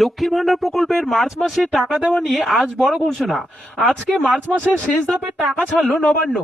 লক্ষ্মীর ভান্ডার প্রকল্পের মার্চ মাসে টাকা দেওয়া নিয়ে আজ বড় ঘোষণা। আজকে মার্চ মাসের শেষ ধাপে টাকা ছাড়লো নবান্ন।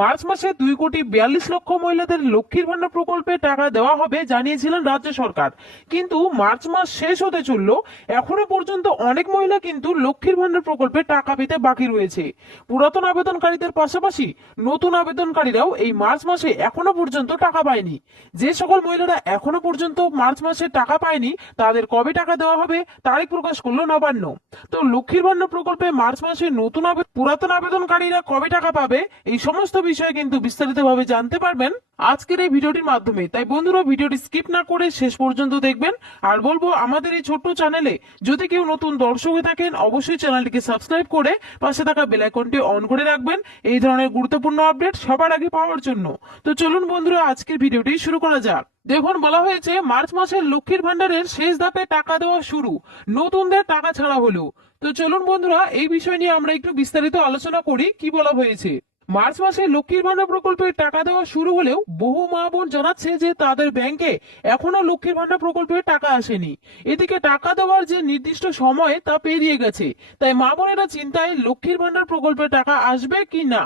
মার্চ মাসে 2,42,00,000 মহিলাদের লক্ষ্মীর ভান্ডার প্রকল্পে টাকা দেওয়া হবে জানিয়েছিলেন রাজ্য সরকার। কিন্তু মার্চ মাস শেষ হতে চললো, এখনো পর্যন্ত অনেক মহিলা কিন্তু লক্ষ্মীর ভান্ডার প্রকল্পে টাকা পেতে বাকি রয়েছে। পুরাতন আবেদনকারীদের পাশাপাশি নতুন আবেদনকারীরাও এই মার্চ মাসে এখনো পর্যন্ত টাকা পায়নি। যে সকল মহিলারা এখনো পর্যন্ত মার্চ মাসে টাকা পায়নি তাদের কবে টাকা দেওয়া হবে তারিখ প্রকাশ করলো নবান্ন। তো লক্ষ্মীর ভান্ডার প্রকল্পে মার্চ মাসে নতুন পুরাতন আবেদনকারীরা কবে টাকা পাবে এই সমস্ত বিষয়ে কিন্তু বিস্তারিতভাবে জানতে পারবেন আজকের এই ভিডিওটির মাধ্যমে। তাই বন্ধুরা, ভিডিওটি স্কিপ না করে শেষ পর্যন্ত দেখবেন। আর বলবো, আমাদের এই ছোট্ট চ্যানেলে যদি কেউ নতুন দর্শক হয়ে থাকেন অবশ্যই চ্যানেলটিকে সাবস্ক্রাইব করে পাশে থাকা বেল আইকনটি অন করে রাখবেন এই ধরনের গুরুত্বপূর্ণ আপডেট সবার আগে পাওয়ার জন্য। তো চলুন বন্ধুরা, আজকের ভিডিওটি শুরু করা যাক। দেখুন, বলা হয়েছে মার্চ মাসের লক্ষ্মীর ভান্ডারের শেষ ধাপে টাকা দেওয়া শুরু, নতুনদের টাকা ছাড়া হলো। তো চলুন বন্ধুরা, এই বিষয় নিয়ে আমরা একটু বিস্তারিত আলোচনা করি কি বলা হয়েছে। মার্চ মাসে লক্ষ্মীর ভান্ডার প্রকল্পের টাকা দেওয়া শুরু হলেও বহু মা বোন জানাচ্ছে যে তাদের ব্যাংকে এখনো লক্ষ্মীর ভান্ডার প্রকল্পের টাকা আসেনি। এদিকে টাকা দেওয়ার যে নির্দিষ্ট সময় তা পেরিয়ে গেছে, তাই মা বোনেরা চিন্তায় লক্ষ্মীর ভান্ডার প্রকল্পের টাকা আসবে কি না।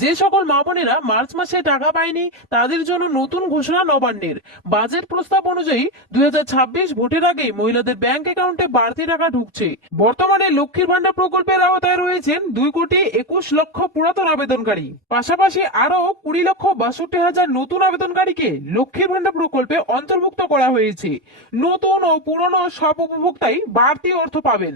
যে সকল মা বোনেরা মার্চ মাসে টাকা পায়নি তাদের জন্য নতুন ঘোষণা নবান্নের। বাজেট প্রস্তাব অনুযায়ী 2026 ভোটের আগে মহিলাদের ব্যাংক অ্যাকাউন্টে বাড়তি টাকা ঢুকছে। বর্তমানে লক্ষ্মীর ভান্ডার প্রকল্পের আওতায় রয়েছেন 2,21,00,000 পুরাতন আবেদনকারী। পাশাপাশি আরো 20,62,000 নতুন আবেদনকারীকে লক্ষ্মীর ভান্ডার প্রকল্পে অন্তর্ভুক্ত করা হয়েছে। নতুন ও পুরনো সব উপভোক্তাই বাড়তি অর্থ পাবেন।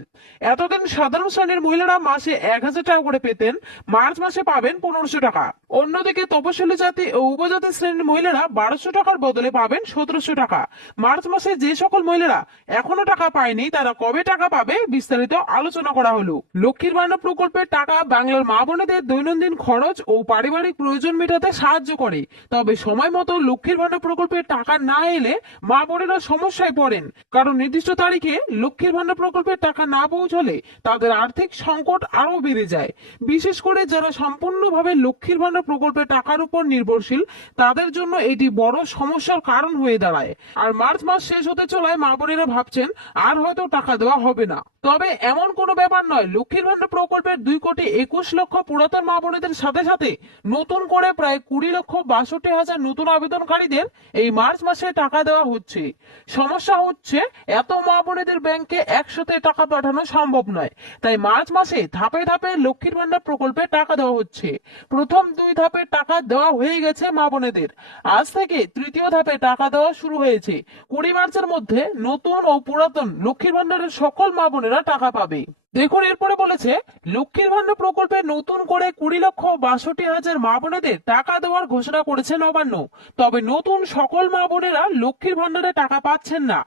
এতদিন সাধারণ শ্রেণীর মহিলারা মাসে 1,000 টাকা করে পেতেন, মার্চ মাসে পাবেন 1,500 টাকা। অন্যদিকে তপশিলি জাতি ও উপজাতি শ্রেণীর মহিলারা 1,200 টাকার বদলে পাবেন 1,700 টাকা। মার্চ মাসে যে সকল মহিলারা এখনো টাকা পায়নি তারা কবে টাকা পাবে বিস্তারিত আলোচনা করা হলো। লক্ষ্মীর ভান্ডার প্রকল্পের টাকা বাংলার মা বোনেদের দৈনন্দিন খরচ ও পারিবারিক প্রয়োজন মেটাতে সাহায্য করে। তবে সময় মতো লক্ষ্মীর ভান্ডার প্রকল্পের টাকা না এলে মা বোনেরা সমস্যায় পড়েন, কারণ নির্দিষ্ট তারিখে লক্ষ্মীর ভান্ডার প্রকল্পের টাকা না পৌঁছলে তাদের আর্থিক সংকট আরো বেড়ে যায়। বিশেষ করে যারা সম্পূর্ণভাবে লক্ষ্মীর ভান্ডার প্রকল্পের টাকার উপর নির্ভরশীল তাদের জন্য এটি বড় সমস্যার কারণ হয়ে দাঁড়ায়। আর মার্চ মাস শেষ হতে চলায় মা বোনেরা ভাবছেন আর হয়তো টাকা দেওয়া হবে না। তবে এমন কোনো ব্যাপার নয়, লক্ষ্মীর ভান্ডার প্রকল্পের 2,21,00,000 পুরাতন মা বোনেদের সাথে সাথে নতুন করে প্রায় 20,62,000 নতুন আবেদনকারীদের এই মার্চ মাসে টাকা দেওয়া হচ্ছে। সমস্যা হচ্ছে এত মা বোনেদের ব্যাংকে একসাথে টাকা পাঠানো সম্ভব নয়, তাই মার্চ মাসে ধাপে ধাপে লক্ষ্মীর ভান্ডার প্রকল্পে টাকা দেওয়া হচ্ছে। প্রথম 2 ধাপে টাকা দেওয়া হয়ে গেছে মা বোনেদের। আজ থেকে তৃতীয় ধাপে টাকা দেওয়া শুরু হয়েছে। 20 মার্চের মধ্যে নতুন ও পুরাতন লক্ষ্মীর ভান্ডারের সকল মা বোনেরা টাকা পাবে। দেখুন, এরপরে বলেছে লক্ষ্মীর ভান্ডার প্রকল্পে নতুন করে 20,62,000 মা বোনেদের টাকা দেওয়ার ঘোষণা করেছে নবান্ন। তবে নতুন সকল মা বোনেরা লক্ষ্মীর ভান্ডারে টাকা পাচ্ছেন না।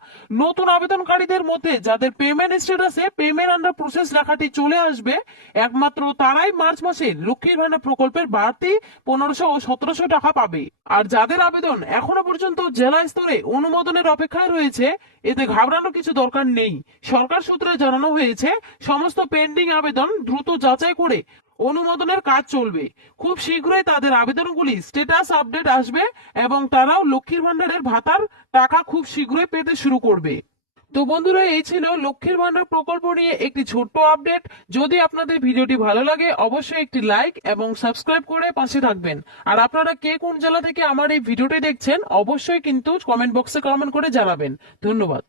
নতুন আবেদনকারীদের মধ্যে যাদের পেমেন্ট স্ট্যাটাসে পেমেন্ট আন্ডার প্রসেস লেখাটি চলে আসবে একমাত্র তারাই মার্চ মাসে লক্ষ্মীর ভান্ডার প্রকল্পের বাড়তি 1,500 ও 1,700 টাকা পাবে। আর যাদের আবেদন এখনো পর্যন্ত জেলা স্তরে অনুমোদনের অপেক্ষায় রয়েছে এতে ঘাবড়ানোর কিছু দরকার নেই। সরকার সূত্রে জানানো হয়েছে সমস্ত পেন্ডিং আবেদন দ্রুত যাচাই করে অনুমোদনের কাজ চলবে। খুব শীঘ্রই তাদের আবেদনগুলি স্ট্যাটাস আপডেট আসবে এবং তারাও লক্ষ্মীর ভান্ডারের ভাতার টাকা খুব শীঘ্রই পেতে শুরু করবে। তো বন্ধুরা, এই ছিল লক্ষ্মীর ভান্ডার প্রকল্প নিয়ে একটি ছোট্ট আপডেট। যদি আপনাদের ভিডিওটি ভালো লাগে অবশ্যই একটি লাইক এবং সাবস্ক্রাইব করে পাশে থাকবেন। আর আপনারা কে কোন জেলা থেকে আমার এই ভিডিওটি দেখছেন অবশ্যই কিন্তু কমেন্ট বক্সে কমেন্ট করে জানাবেন। ধন্যবাদ।